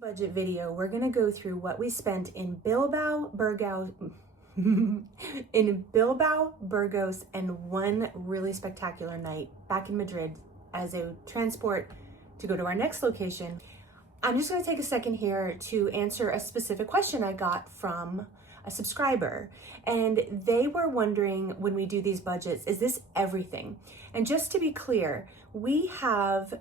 budget video, we're going to go through what we spent in Bilbao, Burgos, and one really spectacular night back in Madrid as a transport to go to our next location. I'm just going to take a second here to answer a specific question I got from a subscriber, and they were wondering, when we do these budgets, is this everything? And just to be clear, we have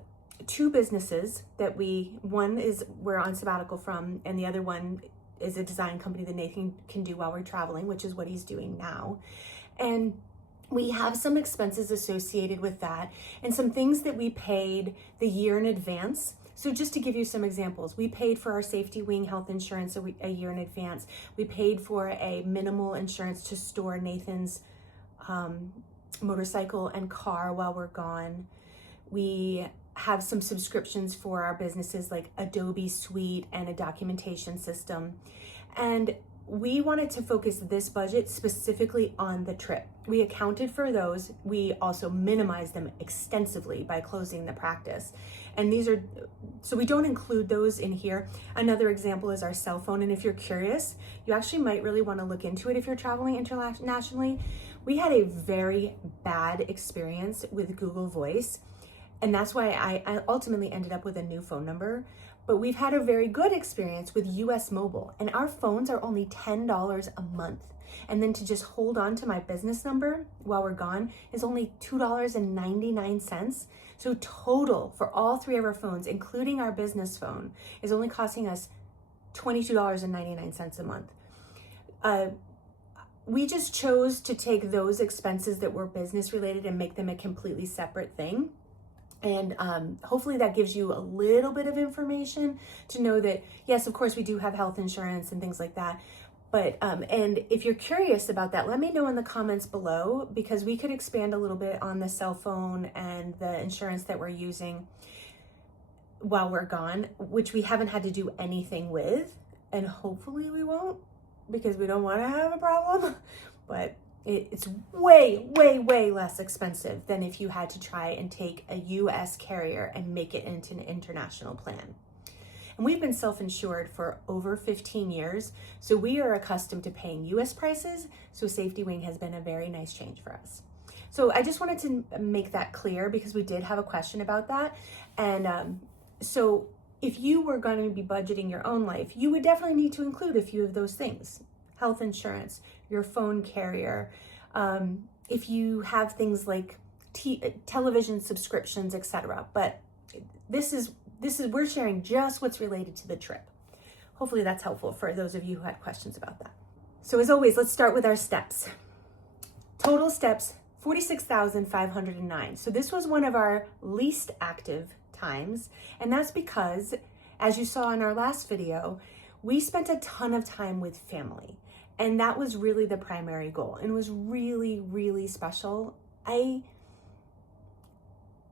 two businesses that one is we're on sabbatical from, and the other one is a design company that Nathan can do while we're traveling, which is what he's doing now. And we have some expenses associated with that and some things that we paid the year in advance. So just to give you some examples, we paid for our safety wing health insurance a year in advance. We paid for a minimal insurance to store Nathan's motorcycle and car while we're gone. We have some subscriptions for our businesses like Adobe Suite and a documentation system. And we wanted to focus this budget specifically on the trip. We accounted for those. We also minimized them extensively by closing the practice. And so we don't include those in here. Another example is our cell phone. And if you're curious, you actually might really want to look into it if you're traveling internationally. We had a very bad experience with Google Voice. And that's why I ultimately ended up with a new phone number. But we've had a very good experience with US Mobile, and our phones are only $10 a month. And then to just hold on to my business number while we're gone is only $2.99. So total for all three of our phones, including our business phone, is only costing us $22.99 a month. We just chose to take those expenses that were business related and make them a completely separate thing. And hopefully that gives you a little bit of information to know that, yes, of course, we do have health insurance and things like that. But, and if you're curious about that, let me know in the comments below, because we could expand a little bit on the cell phone and the insurance that we're using while we're gone, which we haven't had to do anything with. And hopefully we won't, because we don't want to have a problem. But it's way, way, way less expensive than if you had to try and take a US carrier and make it into an international plan. And we've been self-insured for over 15 years, so we are accustomed to paying US prices, so Safety Wing has been a very nice change for us. So I just wanted to make that clear because we did have a question about that. And so if you were going to be budgeting your own life, you would definitely need to include a few of those things. Health insurance, your phone carrier, if you have things like television subscriptions, etc. But we're sharing just what's related to the trip. Hopefully that's helpful for those of you who had questions about that. So as always, let's start with our steps. Total steps, 46,509. So this was one of our least active times, and that's because, as you saw in our last video, we spent a ton of time with family. And that was really the primary goal, and it was really, really special. I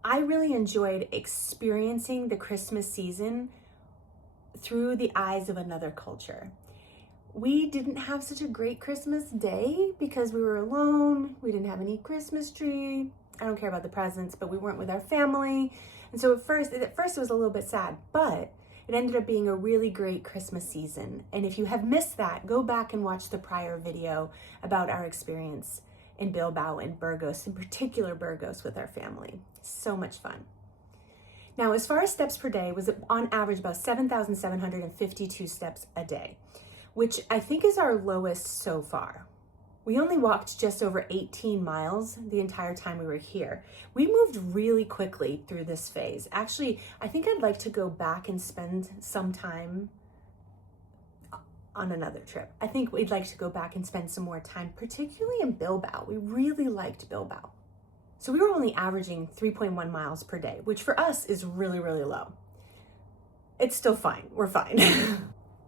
really enjoyed experiencing the Christmas season through the eyes of another culture. We didn't have such a great Christmas day because we were alone. We didn't have any Christmas tree. I don't care about the presents, but we weren't with our family. And so at first it was a little bit sad, but it ended up being a really great Christmas season. And if you have missed that, go back and watch the prior video about our experience in Bilbao and Burgos, in particular Burgos, with our family. So much fun. Now, as far as steps per day, was on average about 7,752 steps a day, which I think is our lowest so far. We only walked just over 18 miles the entire time we were here. We moved really quickly through this phase. Actually, I think I'd like to go back and spend some time on another trip. I think we'd like to go back and spend some more time, particularly in Bilbao. We really liked Bilbao. So we were only averaging 3.1 miles per day, which for us is really, really low. It's still fine. We're fine.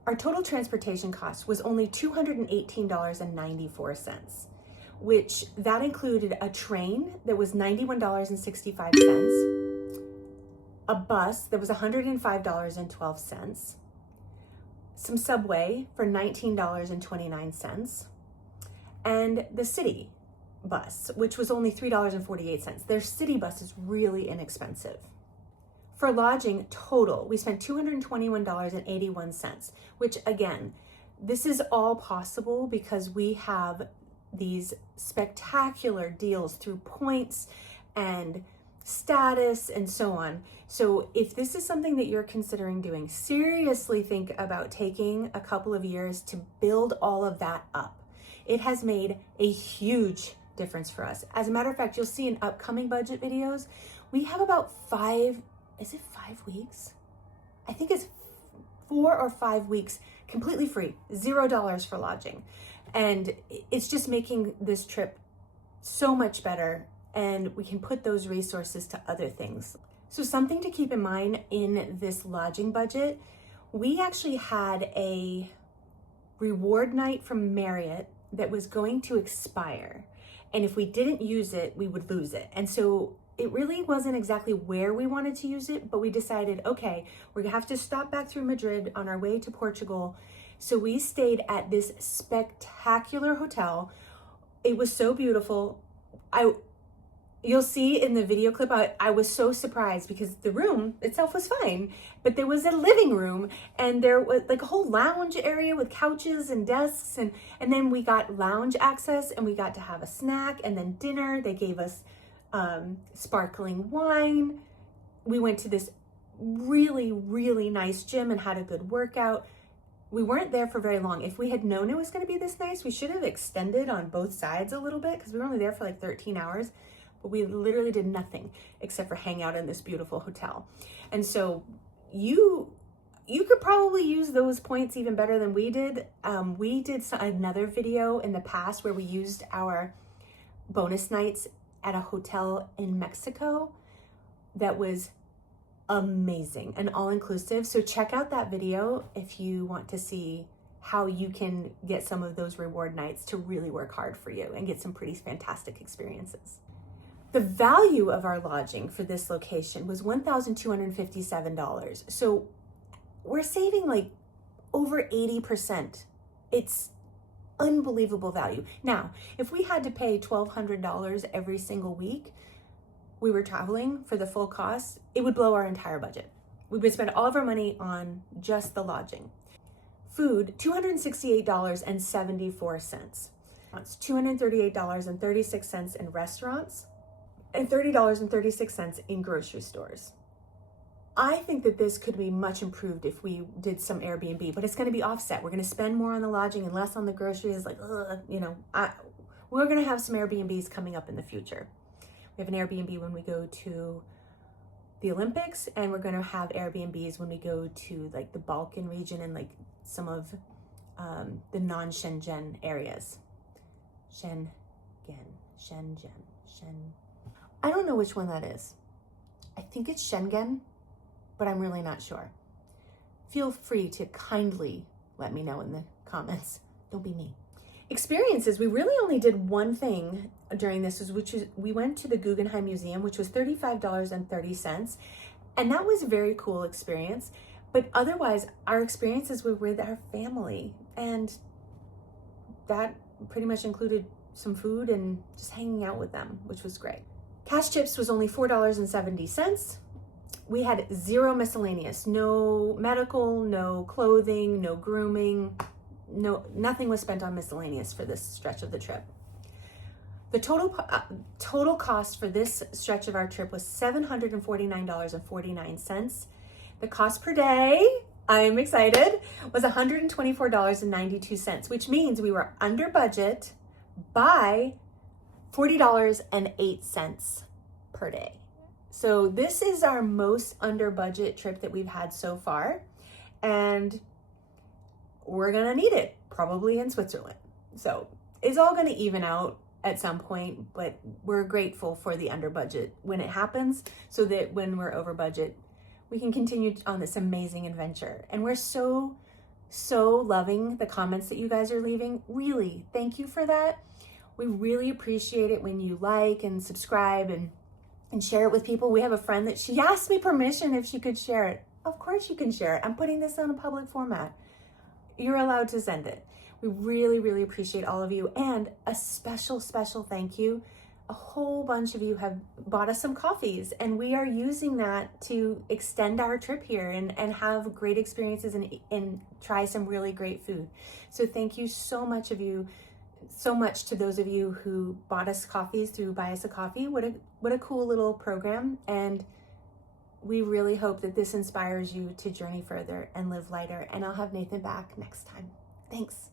Our total transportation cost was only $218.94, which that included a train that was $91.65, a bus that was $105.12, some subway for $19.29, and the city bus, which was only $3.48. Their city bus is really inexpensive. For lodging total, we spent $221.81, which again, this is all possible because we have these spectacular deals through points and status and so on. So if this is something that you're considering doing, seriously think about taking a couple of years to build all of that up. It has made a huge difference for us. As a matter of fact, you'll see in upcoming budget videos, we have about 5 weeks? I think it's 4 or 5 weeks completely free, $0 for lodging. And it's just making this trip so much better, and we can put those resources to other things. So something to keep in mind in this lodging budget, we actually had a reward night from Marriott that was going to expire. And if we didn't use it, we would lose it. And so it really wasn't exactly where we wanted to use it, but we decided, okay, we're gonna have to stop back through Madrid on our way to Portugal. So we stayed at this spectacular hotel. It was so beautiful. You'll see in the video clip, I was so surprised because the room itself was fine, but there was a living room and there was like a whole lounge area with couches and desks, and then we got lounge access and we got to have a snack and then dinner. They gave us sparkling wine. We went to this really, really nice gym and had a good workout. We weren't there for very long. If we had known it was going to be this nice, we should have extended on both sides a little bit because we were only there for like 13 hours. But we literally did nothing except for hang out in this beautiful hotel. And so you could probably use those points even better than we did. We did another video in the past where we used our bonus nights at a hotel in Mexico that was amazing and all-inclusive. So check out that video if you want to see how you can get some of those reward nights to really work hard for you and get some pretty fantastic experiences. The value of our lodging for this location was $1,257. So we're saving like over 80%. It's unbelievable value. Now, if we had to pay $1,200 every single week we were traveling for the full cost, it would blow our entire budget. We would spend all of our money on just the lodging. Food, $268.74. It's $238.36 in restaurants and $30.36 in grocery stores. I think that this could be much improved if we did some Airbnb, but it's going to be offset. We're going to spend more on the lodging and less on the groceries. We're going to have some Airbnbs coming up in the future. We have an Airbnb when we go to the Olympics, and we're going to have Airbnbs when we go to like the Balkan region and like some of the non-Shenzhen areas. Shenzhen. I don't know which one that is. I think it's Schengen, but I'm really not sure. Feel free to kindly let me know in the comments. Don't be mean. Experiences, we really only did one thing during this, which is we went to the Guggenheim Museum, which was $35.30. And that was a very cool experience. But otherwise, our experiences were with our family. And that pretty much included some food and just hanging out with them, which was great. Cash tips was only $4.70. We had zero miscellaneous, no medical, no clothing, no grooming, nothing was spent on miscellaneous for this stretch of the trip. The total cost for this stretch of our trip was $749.49. The cost per day, I'm excited, was $124.92, which means we were under budget by $40.08 per day. So this is our most under budget trip that we've had so far, and we're gonna need it probably in Switzerland. So it's all gonna even out at some point, but we're grateful for the under budget when it happens so that when we're over budget, we can continue on this amazing adventure. And we're so loving the comments that you guys are leaving. Really, thank you for that. We really appreciate it when you like and subscribe and share it with people. We have a friend that she asked me permission if she could share it. Of course you can share it. I'm putting this on a public format. You're allowed to send it. We really, really appreciate all of you. And a special thank you a whole bunch of you have bought us some coffees, and we are using that to extend our trip here and have great experiences and try some really great food. So thank you so much to those of you who bought us coffees through Buy Us a Coffee. What a cool little program. And we really hope that this inspires you to journey further and live lighter. And I'll have Nathan back next time. Thanks.